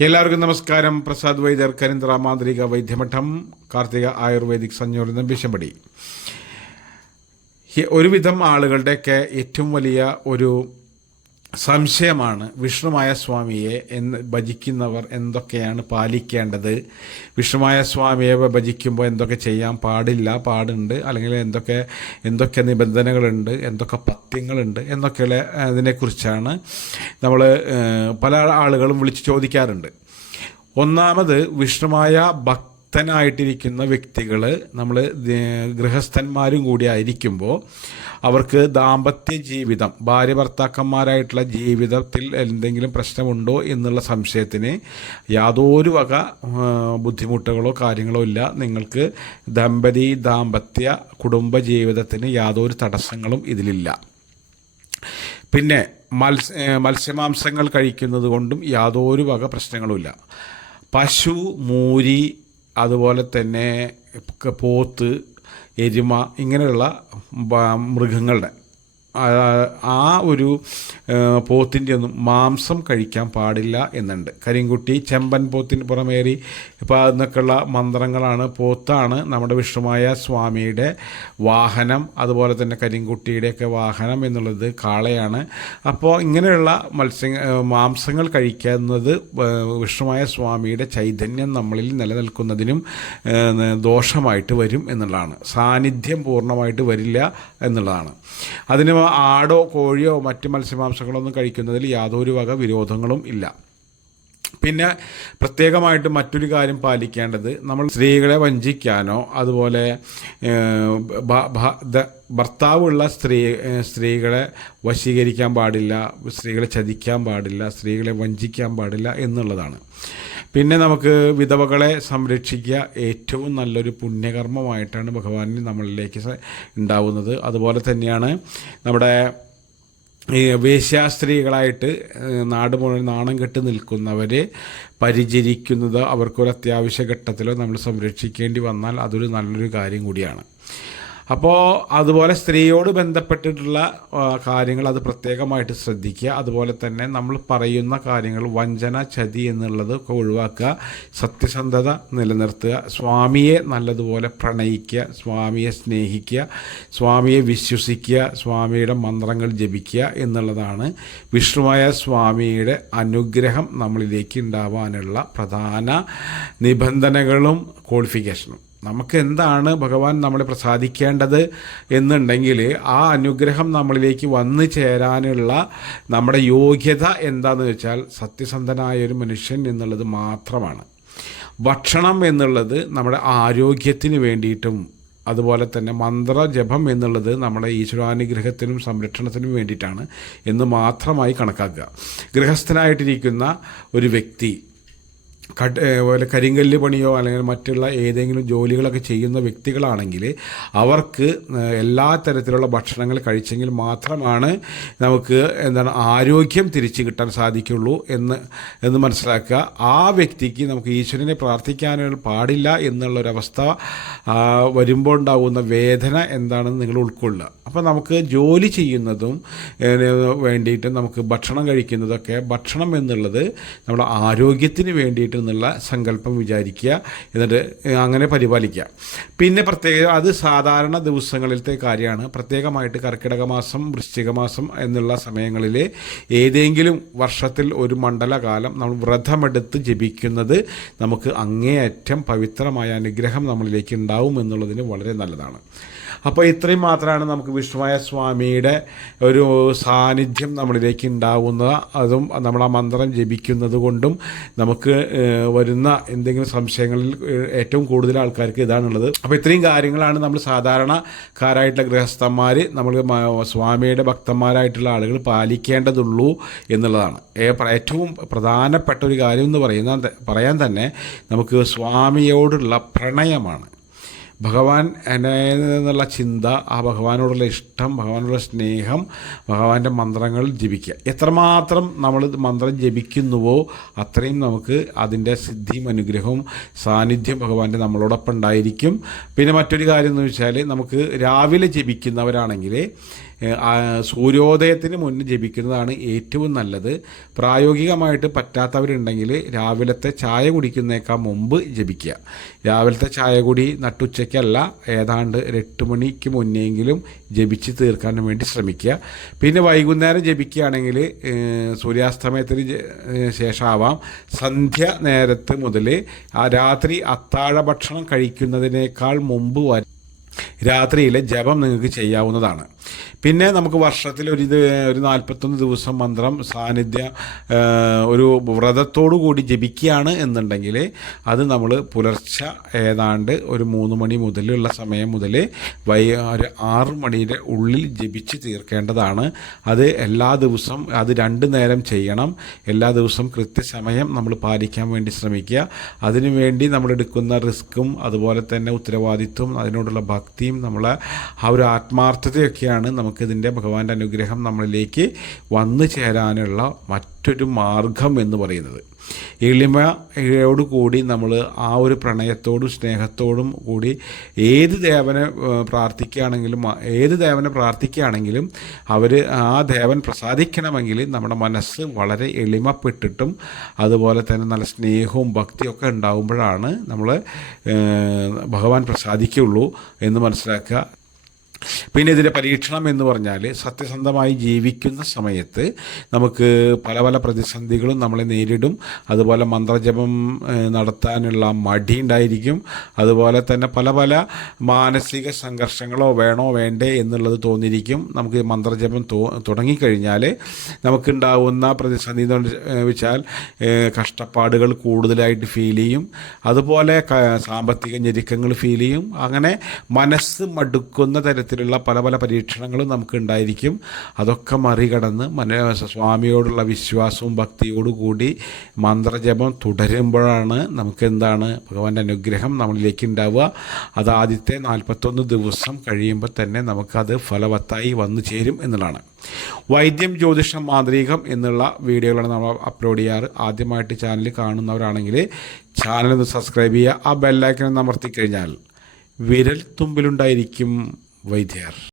എല്ലാവർക്കും നമസ്കാരം. പ്രസാദ് വൈദ്യർ കരിന്ദ്ര മാന്ത്രിക വൈദ്യമഠം കാർത്തിക ആയുർവേദിക് വിഷമ്പടി ഹി- ഒരുവിധം ആളുകളുടെയൊക്കെ ഏറ്റവും വലിയ ഒരു സംശയമാണ്. വിഷ്ണുമായ സ്വാമിയെ എന്ന് ഭജിക്കുന്നവർ എന്തൊക്കെയാണ് പാലിക്കേണ്ടത്? വിഷ്ണുമായ സ്വാമിയെ ഭജിക്കുമ്പോൾ എന്തൊക്കെ ചെയ്യാൻ പാടില്ല പാടുണ്ട്? അല്ലെങ്കിൽ എന്തൊക്കെ എന്തൊക്കെ നിബന്ധനകളുണ്ട്? എന്തൊക്കെ പത്യങ്ങളുണ്ട് എന്നൊക്കെയുള്ള അതിനെക്കുറിച്ചാണ് നമ്മൾ പല ആളുകളും വിളിച്ച് ചോദിക്കാറുണ്ട്. ഒന്നാമത് വിഷ്ണുമായ ഭക്തനായിട്ടിരിക്കുന്ന വ്യക്തികൾ നമ്മൾ ഗൃഹസ്ഥന്മാരും കൂടി ആയിരിക്കുമ്പോൾ അവർക്ക് ദാമ്പത്യ ജീവിതം ഭാര്യ ഭർത്താക്കന്മാരായിട്ടുള്ള ജീവിതത്തിൽ എന്തെങ്കിലും പ്രശ്നമുണ്ടോ എന്നുള്ള സംശയത്തിന് യാതൊരു വക ബുദ്ധിമുട്ടുകളോ കാര്യങ്ങളോ ഇല്ല. നിങ്ങൾക്ക് ദമ്പതി ദാമ്പത്യ കുടുംബ ജീവിതത്തിന് യാതൊരു തടസ്സങ്ങളും ഇതിലില്ല. പിന്നെ മത്സ്യ മത്സ്യമാംസങ്ങൾ കഴിക്കുന്നത് കൊണ്ടും യാതൊരു വക പ്രശ്നങ്ങളുമില്ല പശു മൂരി അതുപോലെ തന്നെ പോത്ത് എരുമ ഇങ്ങനെയുള്ള മൃഗങ്ങളുടെ ആ ഒരു പോത്തിന്റെ ഒന്നും മാംസം കഴിക്കാൻ പാടില്ല എന്നുണ്ട്. കരിങ്കുട്ടി ചെമ്പൻ പോത്തിന് പുറമേറി ഇപ്പോൾ അതിനൊക്കെയുള്ള മന്ത്രങ്ങളാണ്. പോത്താണ് നമ്മുടെ വിഷ്ണുമായ സ്വാമിയുടെ വാഹനം അതുപോലെ തന്നെ കരിങ്കുട്ടിയുടെയൊക്കെ വാഹനം എന്നുള്ളത് കാളയാണ്. അപ്പോൾ ഇങ്ങനെയുള്ള മത്സ്യ മാംസങ്ങൾ കഴിക്കുന്നത് വിഷ്ണുമായ സ്വാമിയുടെ ചൈതന്യം നമ്മളിൽ നിലനിൽക്കുന്നതിനും ദോഷമായിട്ട് വരും എന്നുള്ളതാണ്. സാന്നിധ്യം പൂർണമായിട്ട് വരില്ല എന്നുള്ളതാണ്. അതിന് ആടോ കോഴിയോ മറ്റ് മത്സ്യമാംസങ്ങളോ ഒന്നും കഴിക്കുന്നതിൽ യാതൊരു വക വിരോധങ്ങളും ഇല്ല. പിന്നെ പ്രത്യേകമായിട്ട് മറ്റൊരു കാര്യം പാലിക്കേണ്ടത് നമ്മൾ സ്ത്രീകളെ വഞ്ചിക്കാനോ അതുപോലെ ഭർത്താവുള്ള സ്ത്രീ സ്ത്രീകളെ വശീകരിക്കാൻ പാടില്ല സ്ത്രീകളെ ചതിക്കാൻ പാടില്ല സ്ത്രീകളെ വഞ്ചിക്കാൻ പാടില്ല എന്നുള്ളതാണ്. പിന്നെ നമുക്ക് വിധവകളെ സംരക്ഷിക്കുക ഏറ്റവും നല്ലൊരു പുണ്യകർമ്മമായിട്ടാണ് ഭഗവാൻ നമ്മളിലേക്ക് ഉണ്ടാവുന്നത്. അതുപോലെ തന്നെയാണ് നമ്മുടെ ഈ വേശ്യാസ്ത്രീകളായിട്ട് നാട് മുഴുവൻ നാണം കെട്ട് നിൽക്കുന്നവരെ പരിചരിക്കുന്നത് അവർക്കൊരു അത്യാവശ്യ ഘട്ടത്തിലോ നമ്മൾ സംരക്ഷിക്കേണ്ടി വന്നാൽ അതൊരു നല്ലൊരു കാര്യം കൂടിയാണ്. അപ്പോൾ അതുപോലെ സ്ത്രീയോട് ബന്ധപ്പെട്ടിട്ടുള്ള കാര്യങ്ങൾ അത് പ്രത്യേകമായിട്ട് ശ്രദ്ധിക്കുക. അതുപോലെ തന്നെ നമ്മൾ പറയുന്ന കാര്യങ്ങൾ വഞ്ചന ചതി എന്നുള്ളത് ഒഴിവാക്കുക. സത്യസന്ധത നിലനിർത്തുക. സ്വാമിയെ നല്ലതുപോലെ പ്രണയിക്കുക. സ്വാമിയെ സ്നേഹിക്കുക. സ്വാമിയെ വിശ്വസിക്കുക. സ്വാമിയുടെ മന്ത്രങ്ങൾ ജപിക്കുക എന്നുള്ളതാണ് വിഷ്ണുവായ സ്വാമിയുടെ അനുഗ്രഹം നമ്മളിലേക്ക് ഉണ്ടാവാനുള്ള പ്രധാന നിബന്ധനകളും ക്വാളിഫിക്കേഷനും നമുക്ക് എന്താണ് ഭഗവാൻ നമ്മളെ പ്രസാദിക്കേണ്ടത് എന്നുണ്ടെങ്കിൽ ആ അനുഗ്രഹം നമ്മളിലേക്ക് വന്നു ചേരാനുള്ള നമ്മുടെ യോഗ്യത എന്താണെന്ന് വെച്ചാൽ സത്യസന്ധനായ ഒരു മനുഷ്യൻ എന്നുള്ളത് മാത്രമാണ്. ഭക്ഷണം എന്നുള്ളത് നമ്മുടെ ആരോഗ്യത്തിന് വേണ്ടിയിട്ടും അതുപോലെ തന്നെ മന്ത്രജപം എന്നുള്ളത് നമ്മുടെ ഈശ്വരാനുഗ്രഹത്തിനും സംരക്ഷണത്തിനും വേണ്ടിയിട്ടാണ് എന്ന് മാത്രമായി കണക്കാക്കുക. ഗൃഹസ്ഥനായിട്ടിരിക്കുന്ന ഒരു വ്യക്തി കട് ഏഹ് പോലെ കരിങ്കല്ല് പണിയോ അല്ലെങ്കിൽ മറ്റുള്ള ഏതെങ്കിലും ജോലികളൊക്കെ ചെയ്യുന്ന വ്യക്തികളാണെങ്കിൽ അവർക്ക് എല്ലാ തരത്തിലുള്ള ഭക്ഷണങ്ങൾ കഴിച്ചെങ്കിൽ മാത്രമാണ് നമുക്ക് എന്താണ് ആരോഗ്യം തിരിച്ചു കിട്ടാൻ സാധിക്കുള്ളൂ എന്ന് എന്ന് മനസ്സിലാക്കുക. ആ വ്യക്തിക്ക് നമുക്ക് ഈശ്വരനെ പ്രാർത്ഥിക്കാൻ പാടില്ല എന്നുള്ളൊരവസ്ഥ വരുമ്പോൾ ഉണ്ടാകുന്ന വേദന എന്താണെന്ന് നിങ്ങൾ ഉൾക്കൊള്ളുക. അപ്പോൾ നമുക്ക് ജോലി ചെയ്യുന്നതും വേണ്ടിയിട്ട് നമുക്ക് ഭക്ഷണം കഴിക്കുന്നതൊക്കെ ഭക്ഷണം എന്നുള്ളത് നമ്മുടെ ആരോഗ്യത്തിന് വേണ്ടിയിട്ട് എന്നുള്ള സങ്കല്പം വിചാരിക്കുക. എന്നിട്ട് അങ്ങനെ പരിപാലിക്കുക. പിന്നെ പ്രത്യേക അത് സാധാരണ ദിവസങ്ങളിലത്തെ കാര്യമാണ്. പ്രത്യേകമായിട്ട് കർക്കിടക മാസം വൃശ്ചിക മാസം എന്നുള്ള സമയങ്ങളിൽ ഏതെങ്കിലും വർഷത്തിൽ ഒരു മണ്ഡലകാലം നമ്മൾ വ്രതമെടുത്ത് ജപിക്കുന്നത് നമുക്ക് അങ്ങേയറ്റം പവിത്രമായ അനുഗ്രഹം നമ്മളിലേക്ക് ഉണ്ടാവും എന്നുള്ളതിന് വളരെ നല്ലതാണ്. അപ്പോൾ ഇത്രയും മാത്രമാണ് നമുക്ക് വിഷ്ണുവായ സ്വാമിയുടെ ഒരു സാന്നിധ്യം നമ്മളിലേക്ക് ഉണ്ടാവുന്ന. അതും നമ്മൾ ആ മന്ത്രം ജപിക്കുന്നത് കൊണ്ടും നമുക്ക് വരുന്ന എന്തെങ്കിലും സംശയങ്ങളിൽ ഏറ്റവും കൂടുതൽ ആൾക്കാർക്ക് ഇതാണുള്ളത്. അപ്പോൾ ഇത്രയും കാര്യങ്ങളാണ് നമ്മൾ സാധാരണക്കാരായിട്ടുള്ള ഗൃഹസ്ഥന്മാർ നമ്മൾ സ്വാമിയുടെ ഭക്തന്മാരായിട്ടുള്ള ആളുകൾ പാലിക്കേണ്ടതുള്ളൂ എന്നുള്ളതാണ്. ഏറ്റവും പ്രധാനപ്പെട്ട ഒരു കാര്യം എന്ന് പറയുന്ന പറയാൻ തന്നെ നമുക്ക് സ്വാമിയോടുള്ള പ്രണയമാണ്. ഭഗവാൻ എന്നെ എന്നുള്ള ചിന്ത ആ ഭഗവാനോടുള്ള ഇഷ്ടം ഭഗവാനോടുള്ള സ്നേഹം ഭഗവാന്റെ മന്ത്രങ്ങൾ ജപിക്കുക. എത്രമാത്രം നമ്മൾ മന്ത്രം ജപിക്കുന്നുവോ അത്രയും നമുക്ക് അതിന്റെ സിദ്ധിയും അനുഗ്രഹവും സാന്നിധ്യം ഭഗവാന്റെ നമ്മളോടൊപ്പം ഉണ്ടായിരിക്കും. പിന്നെ മറ്റൊരു കാര്യം എന്ന് വെച്ചാൽ നമുക്ക് രാവിലെ ജപിക്കുന്നവരാണെങ്കിൽ സൂര്യോദയത്തിന് മുന്നേ ജപിക്കുന്നതാണ് ഏറ്റവും നല്ലത്. പ്രായോഗികമായിട്ട് പറ്റാത്തവരുണ്ടെങ്കിൽ രാവിലത്തെ ചായ കുടിക്കുന്നേക്കാൾ മുമ്പ് ജപിക്കുക. രാവിലത്തെ ചായ കുടി നട്ടുച്ചയ്ക്കല്ല ഏതാണ്ട് എട്ട് മണിക്ക് മുന്നെങ്കിലും ജപിച്ച് തീർക്കാൻ വേണ്ടി ശ്രമിക്കുക. പിന്നെ വൈകുന്നേരം ജപിക്കുകയാണെങ്കിൽ സൂര്യാസ്തമയത്തിന് ശേഷമാവാം. സന്ധ്യ നേരത്ത് മുതൽ രാത്രി അത്താഴ ഭക്ഷണം കഴിക്കുന്നതിനേക്കാൾ മുമ്പ് വരെ രാത്രിയിലെ ജപം നിങ്ങൾക്ക് ചെയ്യാവുന്നതാണ്. പിന്നെ നമുക്ക് വർഷത്തിൽ ഒരു ഇത് ഒരു നാൽപ്പത്തൊന്ന് ദിവസം മന്ത്രം സാന്നിധ്യ ഒരു വ്രതത്തോടു കൂടി ജപിക്കുകയാണ് എന്നുണ്ടെങ്കിൽ അത് നമ്മൾ പുലർച്ചെ ഏതാണ്ട് ഒരു മൂന്ന് മണി മുതലുള്ള സമയം മുതൽ വൈ ഒരു ആറ് മണിയുടെ ഉള്ളിൽ ജപിച്ച് തീർക്കേണ്ടതാണ്. അത് എല്ലാ ദിവസവും അത് രണ്ട് നേരം ചെയ്യണം. എല്ലാ ദിവസവും കൃത്യസമയം നമ്മൾ പാലിക്കാൻ വേണ്ടി ശ്രമിക്കുക. അതിനുവേണ്ടി നമ്മൾ എടുക്കുന്ന റിസ്ക്കും അതുപോലെ തന്നെ ഉത്തരവാദിത്വം അതിനോടുള്ള ഭക്തിയും നമ്മളെ ആ ഒരു ആത്മാർത്ഥതയൊക്കെയാണ് നമുക്കിതിന്റെ ഭഗവാന്റെ അനുഗ്രഹം നമ്മളിലേക്ക് വന്നു ചേരാനുള്ള മറ്റൊരു മാർഗം എന്ന് പറയുന്നത്. എളിമയോട് കൂടി നമ്മൾ ആ ഒരു പ്രണയത്തോടും സ്നേഹത്തോടും കൂടി ഏത് ദേവനെ പ്രാർത്ഥിക്കുകയാണെങ്കിലും ഏത് ദേവനെ പ്രാർത്ഥിക്കുകയാണെങ്കിലും അവർ ആ ദേവൻ പ്രസാദിക്കണമെങ്കിൽ നമ്മുടെ മനസ്സ് വളരെ എളിമപ്പെട്ടിട്ടും അതുപോലെ തന്നെ നല്ല സ്നേഹവും ഭക്തിയൊക്കെ ഉണ്ടാകുമ്പോഴാണ് നമ്മൾ ഭഗവാൻ പ്രസാദിക്കുള്ളൂ എന്ന് മനസ്സിലാക്കുക. പിന്നെ ഇതിന്റെ പരീക്ഷണം എന്ന് പറഞ്ഞാൽ സത്യസന്ധമായി ജീവിക്കുന്ന സമയത്ത് നമുക്ക് പല പല പ്രതിസന്ധികളും നമ്മളെ നേരിടും. അതുപോലെ മന്ത്രജപം നടത്താനുള്ള മടി ഉണ്ടായിരിക്കും. അതുപോലെ തന്നെ പല പല മാനസിക സംഘർഷങ്ങളോ വേണോ വേണ്ടേ എന്നുള്ളത് തോന്നിയിരിക്കും. നമുക്ക് മന്ത്രജപം തോ തുടങ്ങിക്കഴിഞ്ഞാൽ നമുക്കുണ്ടാവുന്ന പ്രതിസന്ധി എന്ന് വെച്ചാൽ കഷ്ടപ്പാടുകൾ കൂടുതലായിട്ട് ഫീൽ ചെയ്യും. അതുപോലെ സാമ്പത്തിക ഞെരുക്കങ്ങൾ ഫീൽ ചെയ്യും. അങ്ങനെ മനസ്സ് മടുക്കുന്ന തരത്തിലുള്ള പല പല പരീക്ഷണങ്ങളും നമുക്ക് ഉണ്ടായിരിക്കും അതൊക്കെ മറികടന്ന് മന സ്വാമിയോടുള്ള വിശ്വാസവും ഭക്തിയോടു കൂടി മന്ത്രജപം തുടരുമ്പോഴാണ് നമുക്ക് എന്താണ് ഭഗവാന്റെ അനുഗ്രഹം നമ്മളിലേക്ക് ഉണ്ടാവുക അത് ആദ്യത്തെ നാൽപ്പത്തൊന്ന് ദിവസം കഴിയുമ്പോൾ തന്നെ നമുക്കത് ഫലവത്തായി വന്നു ചേരും എന്നുള്ളതാണ്. വൈദ്യം ജ്യോതിഷം മാന്ത്രികം എന്നുള്ള വീഡിയോകളാണ് നമ്മൾ അപ്ലോഡ് ചെയ്യാറ്. ആദ്യമായിട്ട് ചാനൽ കാണുന്നവരാണെങ്കിൽ ചാനൽ ഒന്ന് സബ്സ്ക്രൈബ് ചെയ്യുക. ആ ബെല്ലൈക്കൻ അമർത്തി കഴിഞ്ഞാൽ വിരൽ തുമ്പിലുണ്ടായിരിക്കും. വൈദ്യർ